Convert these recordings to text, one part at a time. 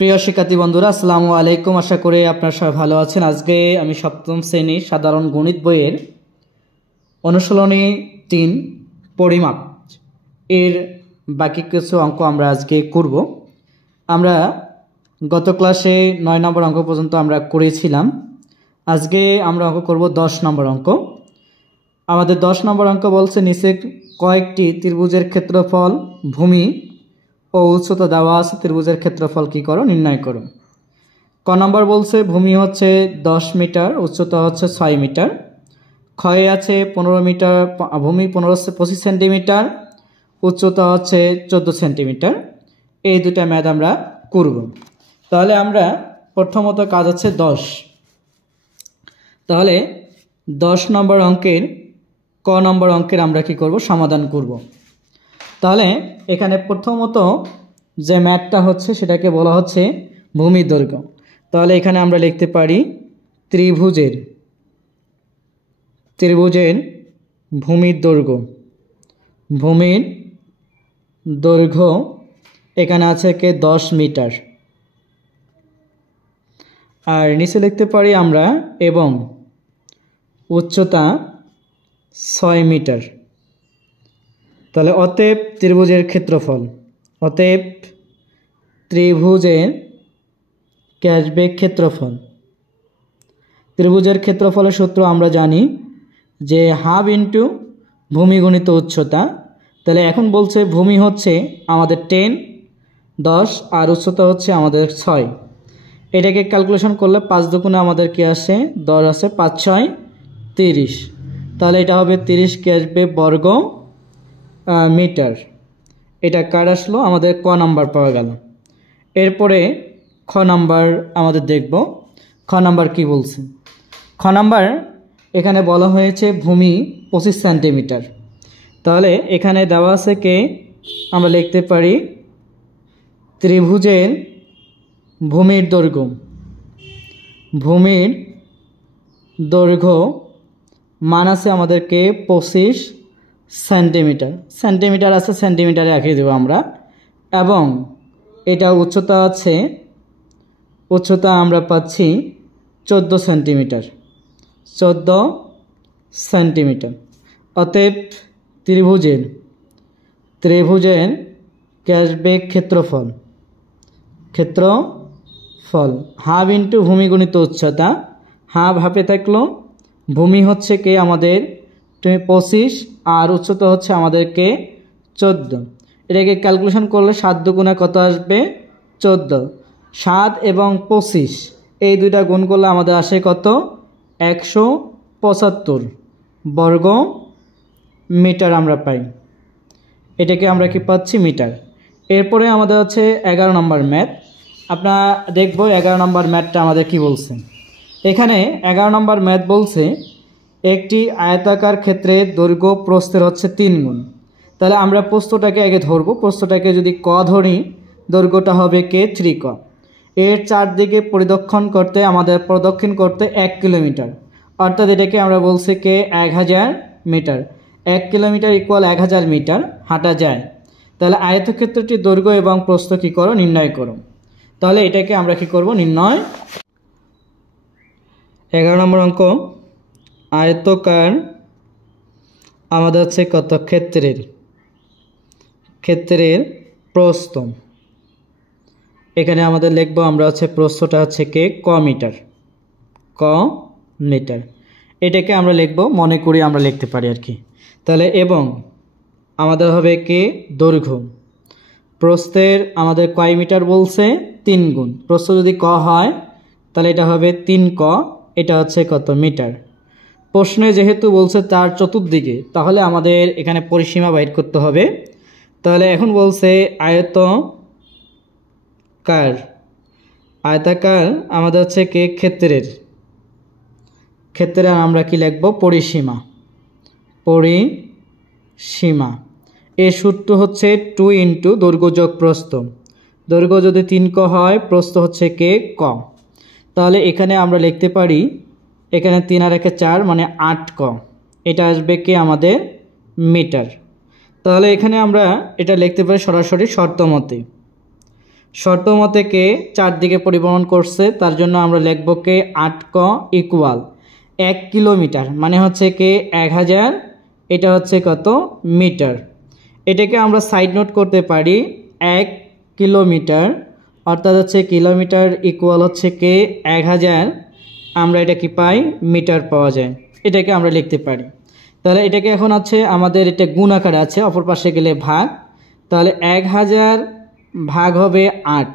প্রিয় শিক্ষার্থী বন্ধুরা, আসসালামু আলাইকুম। আশা করি আপনারা সবাই ভালো আছেন। আজকে আমি সপ্তম শ্রেণীর সাধারণ গণিত বইয়ের অনুশীলনী 3 পরিমাপ এর বাকি কিছু অঙ্ক আমরা আজকে করব। আমরা গত ক্লাসে 9 নম্বর অঙ্ক পর্যন্ত আমরা করেছিলাম। আজকে আমরা অঙ্ক করব 10 নম্বর অঙ্ক। আমাদের 10 নম্বর অঙ্ক বলছে, নিচে কয়েকটি ত্রিভুজের ক্ষেত্রফল, ভূমি ও উচ্চতা দেওয়া আছে, ত্রিভুজের ক্ষেত্রফল কি করো, নির্ণয় করো। ক নম্বর বলছে ভূমি হচ্ছে 10 মিটার, উচ্চতা হচ্ছে 6 মিটার। ক্ষয়ে আছে 15 মিটার, ভূমি 25 সেন্টিমিটার, উচ্চতা হচ্ছে 14 সেন্টিমিটার। এই দুটা ম্যাথ আমরা করব। তাহলে আমরা প্রথমত কাজ হচ্ছে 10। তাহলে 10 নম্বর অঙ্কের ক নম্বর অঙ্কের আমরা কি করব, সমাধান করব। তাহলে এখানে প্রথমত যে ম্যাথটা হচ্ছে সেটাকে বলা হচ্ছে ভূমির দৈর্ঘ্য। তাহলে এখানে আমরা লিখতে পারি ত্রিভুজের ভূমির দৈর্ঘ্য এখানে আছে কে 10 মিটার। আর নিচে লিখতে পারি আমরা এবং উচ্চতা 6 মিটার। তাহলে অতএব ত্রিভুজের ক্যাশব্যাক ক্ষেত্রফল, ত্রিভুজের ক্ষেত্রফলের সূত্র আমরা জানি যে হাফ ইন্টু ভূমি গুণিত উচ্চতা। তাহলে এখন বলছে ভূমি হচ্ছে আমাদের 10 আর উচ্চতা হচ্ছে আমাদের 6। এটাকে ক্যালকুলেশন করলে 5 দুগুণে আমাদের কি আসে, 10 আছে, 5 6 30। তাহলে এটা হবে 30 ক্যাশব্যাক বর্গ মিটার। এটা কার আসলো, আমাদের ক নাম্বার পাওয়া গেল। এরপরে খ নাম্বার আমাদের দেখব। খ নাম্বার কি বলছে। খ নাম্বার এখানে বলা হয়েছে ভূমি 25 সেন্টিমিটার। তাহলে এখানে দেওয়া আছে কে, আমরা লিখতে পারি ত্রিভুজের ভূমির দৈর্ঘ্য মান আছে আমাদেরকে 25 সেন্টিমিটার। সেন্টিমিটার আছে, সেন্টিমিটারে রাখিয়ে দেবো আমরা। এবং এটা উচ্চতা আমরা পাচ্ছি 14 সেন্টিমিটার। অতএব ত্রিভুজের ক্যাশব্যাক ক্ষেত্রফল হাফ ইন্টু ভূমি গুণিত উচ্চতা। হাফে থাকলো, ভূমি হচ্ছে কে আমাদের 25 আর উচ্চতা হচ্ছে আমাদেরকে 14। এটাকে ক্যালকুলেশন করলে 7 দুগুণে কত আসবে, 14। 7 এবং 25 এই দুইটা গুণ করলে আমাদের আসে কত, 175 বর্গ মিটার আমরা পাই। এটাকে আমরা কি পাচ্ছি, মিটার। এরপরে আমাদের হচ্ছে 11 নম্বর ম্যাথ। আপনারা দেখব 11 নম্বর ম্যাথটা আমাদের কি বলছে। এখানে 11 নম্বর ম্যাথ বলছে একটি আয়তাকার ক্ষেত্রে দৈর্ঘ্য প্রস্থের হচ্ছে 3 গুণ। তাহলে আমরা প্রস্থটাকে আগে ধরবো। প্রস্থটাকে যদি ক ধরি, দৈর্ঘ্যটা হবে কে 3 ক। এর চারদিকে প্রদক্ষিণ করতে 1 কিলোমিটার। অর্থাৎ এটাকে আমরা বলছি কে 1000 মিটার। 1 কিলোমিটার ইকুয়াল 1000 মিটার হাঁটা যায়। তাহলে আয়তক্ষেত্রটির দৈর্ঘ্য এবং প্রস্থ কি করো, নির্ণয় করো। তাহলে এটাকে আমরা কি করব, নির্ণয়। 11 নম্বর অঙ্ক, আয়তকার আমাদের হচ্ছে কত, ক্ষেত্রের প্রস্থ। এখানে আমাদের লিখবো আমরা হচ্ছে প্রস্থটা হচ্ছে কে ক মিটার। এটাকে আমরা লিখবো, মনে করি আমরা লিখতে পারি আর কি। তাহলে এবং আমাদের হবে কে দৈর্ঘ্য। প্রস্থের আমাদের কয় মিটার বলছে, 3 গুণ। প্রস্থ যদি ক হয় তাহলে এটা হবে 3 ক। এটা হচ্ছে কত, মিটার। প্রশ্নে যেহেতু বলছে তার চতুর্দিকে, তাহলে আমাদের এখানে পরিসীমা বাইর করতে হবে। তাহলে এখন বলছে আয়তাকার আমাদের হচ্ছে কে ক্ষেত্রের আমরা কি লিখব, পরিসীমা। এর সূত্র হচ্ছে 2 ইন্টু দৈর্ঘ্য যোগ প্রস্থ। দৈর্ঘ্য যদি 3 ক হয়, প্রস্থ হচ্ছে কে ক। তাহলে এখানে আমরা লিখতে পারি, এখানে 3 আর 1 4 মানে 8 ক। এটা আসবে কে আমাদের মিটার। তাহলে এখানে আমরা এটা লিখতে পারি সরাসরি শর্ত মতে। শর্ত মতে কে চারদিকে পরিভ্রমণ করছে, তার জন্য আমরা লিখব কে 8 ক ইকুয়াল 1 কিলোমিটার, মানে হচ্ছে কে 1000, এটা হচ্ছে কত মিটার। এটাকে আমরা সাইড নোট করতে পারি 1 কিলোমিটার, অর্থাৎ হচ্ছে কিলোমিটার ইকুয়াল হচ্ছে কে 1000, আমরা এটা কি পাই মিটার পাওয়া যায়, এটাকে আমরা লিখতে পারি। তাহলে এটাকে এখন হচ্ছে আমাদের এটা গুণ আকারে আছে, অপর পাশে গেলে ভাগ, তাহলে 1000 ভাগ হবে 8,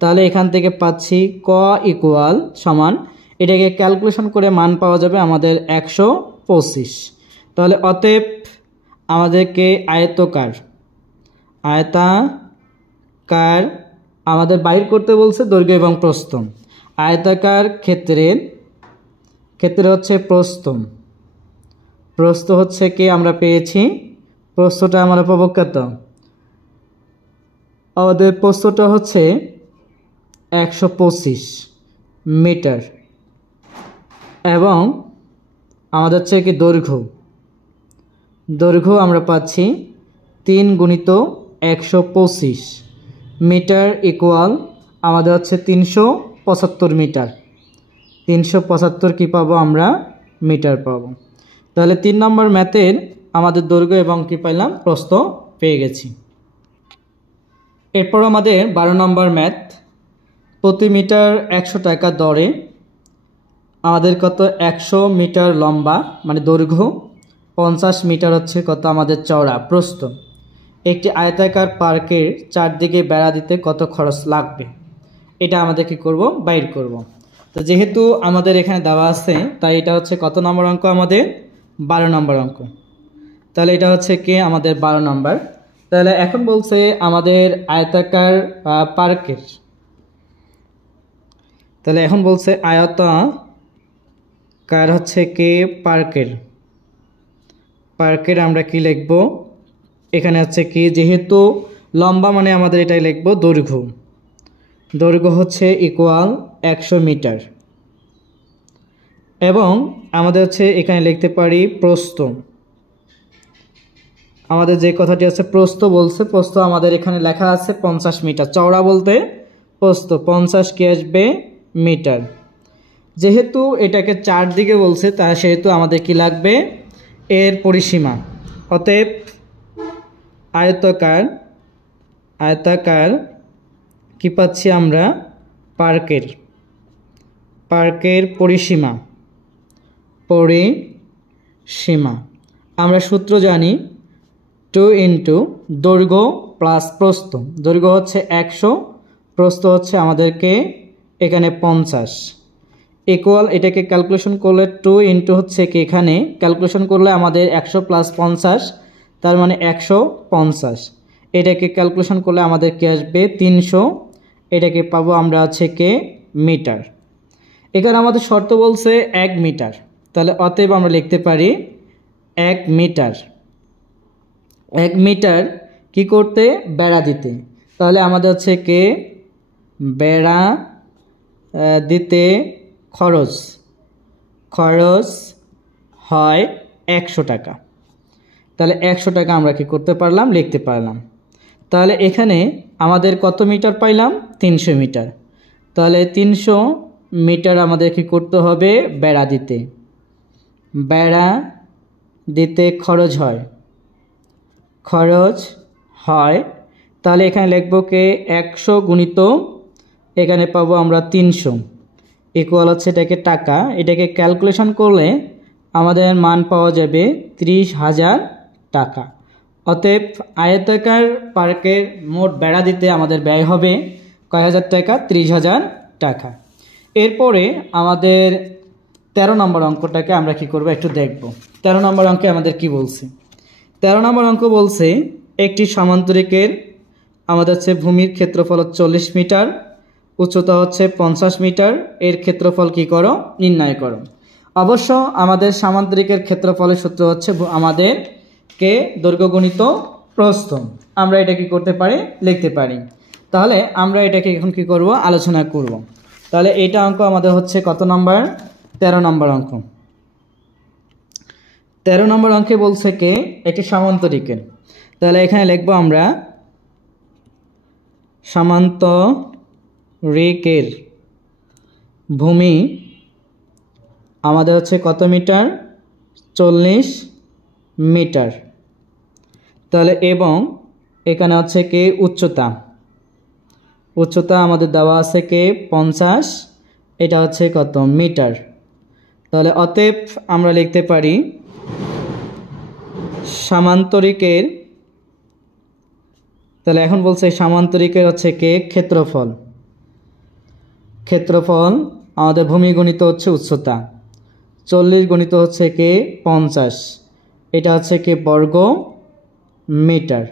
তাহলে এখান থেকে পাচ্ছি ক ইকুয়াল সমান, এটাকে ক্যালকুলেশন করে মান পাওয়া যাবে আমাদের 125। তাহলে অতএব আমাদেরকে আয়তাকার আমাদের বাইর করতে বলছে দৈর্ঘ্য এবং প্রস্থ। আয়তাকার ক্ষেত্রে হচ্ছে প্রস্থ হচ্ছে কি আমরা পেয়েছি, প্রস্থটা আমরা পাবো কত, আমাদের প্রস্থটা হচ্ছে 125 মিটার, এবং আমাদের হচ্ছে কি দৈর্ঘ্য আমরা পাচ্ছি 3 গুণিত 125 মিটার ইকুয়াল আমাদের হচ্ছে 375 মিটার। 375 কি পাবো আমরা মিটার পাবো। তাহলে 3 নম্বর ম্যাথের আমাদের দৈর্ঘ্য এবং কি পাইলাম প্রস্থ পেয়ে গেছি। এরপর আমাদের 12 নম্বর ম্যাথ, প্রতি মিটার 100 টাকা দরে আমাদের কত 100 মিটার লম্বা মানে দৈর্ঘ্য, 50 মিটার হচ্ছে কত আমাদের চওড়া প্রস্থ, একটি আয়তাকার পার্কের চারদিকে বেড়া দিতে কত খরচ লাগবে, এটা আমাদের কি করব বাইর করব। তো যেহেতু আমাদের এখানে দেওয়া আছে তাই এটা হচ্ছে কত নম্বর অঙ্ক আমাদের 12 নম্বর অঙ্ক। তাহলে এটা হচ্ছে কি আমাদের 12 নম্বর। তাহলে এখন বলছে আমাদের আয়তাকার পার্কের, তাহলে এখন বলছে আয়তাকার হচ্ছে কি পার্কের আমরা কি লিখব, এখানে হচ্ছে কি যেহেতু লম্বা মানে আমাদের এটাই লিখব দৈর্ঘ্য হচ্ছে ইকুয়াল 100 মিটার, এবং আমাদের হচ্ছে এখানে লিখতে পারি প্রস্থ, আমাদের যে কথাটি আছে প্রস্থ বলছে, প্রস্থ আমাদের এখানে লেখা আছে 50 মিটার, চওড়া বলতে প্রস্থ 50 কি আসবে মিটার। যেহেতু এটাকে চারদিকে বলছে তা সেহেতু আমাদের কি লাগবে এর পরিসীমা। অতএব আয়তাকার কি পাচ্ছি আমরা পার্কের পরিসীমা আমরা সূত্র জানি 2 ইন্টু দৈর্ঘ্য প্লাস প্রস্থ, দৈর্ঘ্য হচ্ছে 100, প্রস্থ হচ্ছে আমাদেরকে এখানে 50 ইকুয়াল, এটাকে ক্যালকুলেশন করলে 2 ইন্টু হচ্ছে কি এখানে ক্যালকুলেশন করলে আমাদের 100 প্লাস 50 তার মানে 150, এটাকে ক্যালকুলেশন করলে আমাদের কি আসবে 300, এটাকে পাবো আমরা হচ্ছে কে মিটার। এখানে আমাদের শর্ত বলছে 1 মিটার, তাহলে অতএব আমরা লিখতে পারি 1 মিটার কি করতে বেড়া দিতে, তাহলে আমাদের হচ্ছে কে বেড়া দিতে খরচ হয় 100 টাকা। তাহলে 100 টাকা আমরা কি করতে পারলাম লিখতে পারলাম। তাহলে এখানে আমাদের কত মিটার পাইলাম 300 মিটার, তাহলে 300 মিটার আমাদের কি করতে হবে বেড়া দিতে খরচ হয়, তাহলে এখানে লিখব কে 100 গুণিত এখানে পাবো আমরা 300 ইকুয়াল হচ্ছে এটাকে টাকা, এটাকে ক্যালকুলেশন করলে আমাদের মান পাওয়া যাবে 30,000 টাকা। অতএব আয়তাকার পার্কের মোট বেড়া দিতে আমাদের ব্যয় হবে কয় হাজার টাকা 30,000 টাকা। এরপরে আমাদের 13 নম্বর অঙ্কটাকে আমরা কি করব একটু দেখব। 13 নম্বর অঙ্কে আমাদের কি বলছে, 13 নম্বর অঙ্ক বলছে একটি সমান্তরিকের আমাদের হচ্ছে ভূমির ক্ষেত্রফল 40 মিটার, উচ্চতা হচ্ছে 50 মিটার, এর ক্ষেত্রফল কি করো নির্ণয় করো। অবশ্য আমাদের সামান্তরিকের ক্ষেত্রফলের সূত্র হচ্ছে আমাদের কে দৈর্ঘ্য গুণিত প্রস্থ, আমরা এটা কি করতে পারি লিখতে পারি। তাহলে আমরা এটাকে এখন কি করব আলোচনা করব। তাহলে এইটা অঙ্ক আমাদের হচ্ছে কত নম্বর 13 নম্বর অঙ্ক। 13 নম্বর অঙ্কে বলছে কে একটি সমান্তরিকের, তাহলে এখানে লিখব আমরা সামান্তরিকের ভূমি আমাদের হচ্ছে কত মিটার? 40 মিটার। তাহলে এবং এখানে হচ্ছে কি উচ্চতা, উচ্চতা আমাদের দেওয়া আছে কি 50, এটা হচ্ছে কত মিটার। তাহলে অতএব আমরা লিখতে পারি সামান্তরিকের, তাহলে এখন বলছে সামান্তরিকের হচ্ছে কি ক্ষেত্রফল, ক্ষেত্রফল আমাদের ভূমি গণিত হচ্ছে উচ্চতা, 40 গণিত হচ্ছে কি 50, এটা হচ্ছে কি বর্গ মিটার।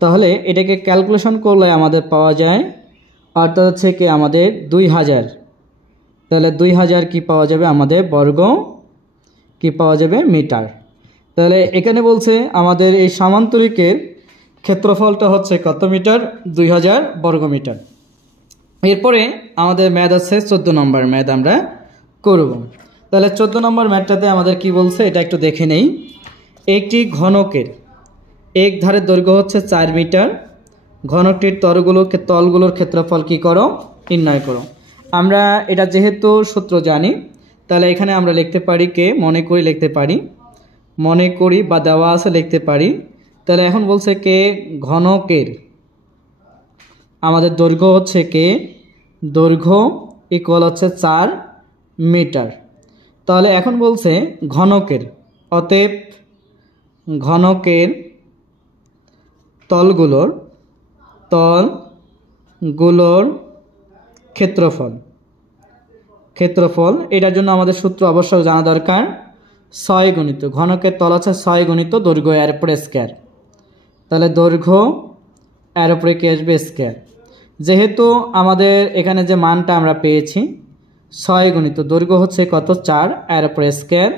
তাহলে এটাকে ক্যালকুলেশন করলে আমাদের পাওয়া যায় অর্থাৎ হচ্ছে কি আমাদের 2000, তাহলে 2000 কি পাওয়া যাবে আমাদের বর্গ কি পাওয়া যাবে মিটার। তাহলে এখানে বলছে আমাদের এই সামান্তরিকের ক্ষেত্রফলটা হচ্ছে কত মিটার? 2000 বর্গ মিটার। এরপরে আমাদের ম্যাথ আছে 14 নম্বর ম্যাথ আমরা করব। তাহলে 14 নম্বর ম্যাথটাতে আমাদের কি বলছে এটা একটু দেখে নেই। একটি ঘনকের এক ধারের দৈর্ঘ্য হচ্ছে 4 মিটার, ঘনকটির তলগুলোর ক্ষেত্রফল কি করো? নির্ণয় করো। আমরা এটা যেহেতু সূত্র জানি, তাহলে এখানে আমরা লিখতে পারি কে মনে করি লিখতে পারি, মনে করি বা দেওয়া আছে লিখতে পারি। তাহলে এখন বলছে কে ঘনকের আমাদের দৈর্ঘ্য হচ্ছে কে দৈর্ঘ্য ইকুয়াল হচ্ছে 4 মিটার। তাহলে এখন বলছে ঘনকের, অতএব ঘনকের তলগুলোর ক্ষেত্রফল, ক্ষেত্রফল এটার জন্য আমাদের সূত্র অবশ্যই জানা দরকার, 6 গুণিত ঘনকের তল আছে 6 গুণিত দৈর্ঘ্য এর উপরে স্কয়ার। তাহলে দৈর্ঘ্য এর উপরে কি আসবে? স্কয়ার। যেহেতু আমাদের এখানে যে মানটা আমরা পেয়েছি 6 গুণিত দৈর্ঘ্য হচ্ছে কত? 4 এর উপরে স্কয়ার।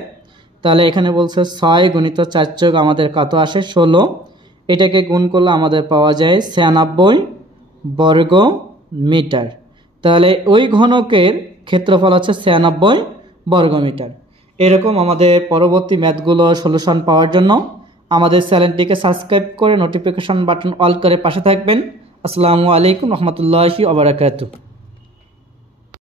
তাহলে এখানে বলছে 6 গুণিত 4 যোগ আমাদের কত আসে? 16। এটাকে গুণ করলে আমাদের পাওয়া যায় 96 বর্গ মিটার। তাহলে ওই ঘনকের ক্ষেত্রফল হচ্ছে 96 বর্গ মিটার। এরকম আমাদের পরবর্তী ম্যাথগুলো সলিউশন পাওয়ার জন্য আমাদের চ্যানেলটিকে সাবস্ক্রাইব করে নোটিফিকেশন বাটন অল করে পাশে থাকবেন। আসসালামু আলাইকুম রহমতুল্লাহি ওয়া বারাকাতুহু।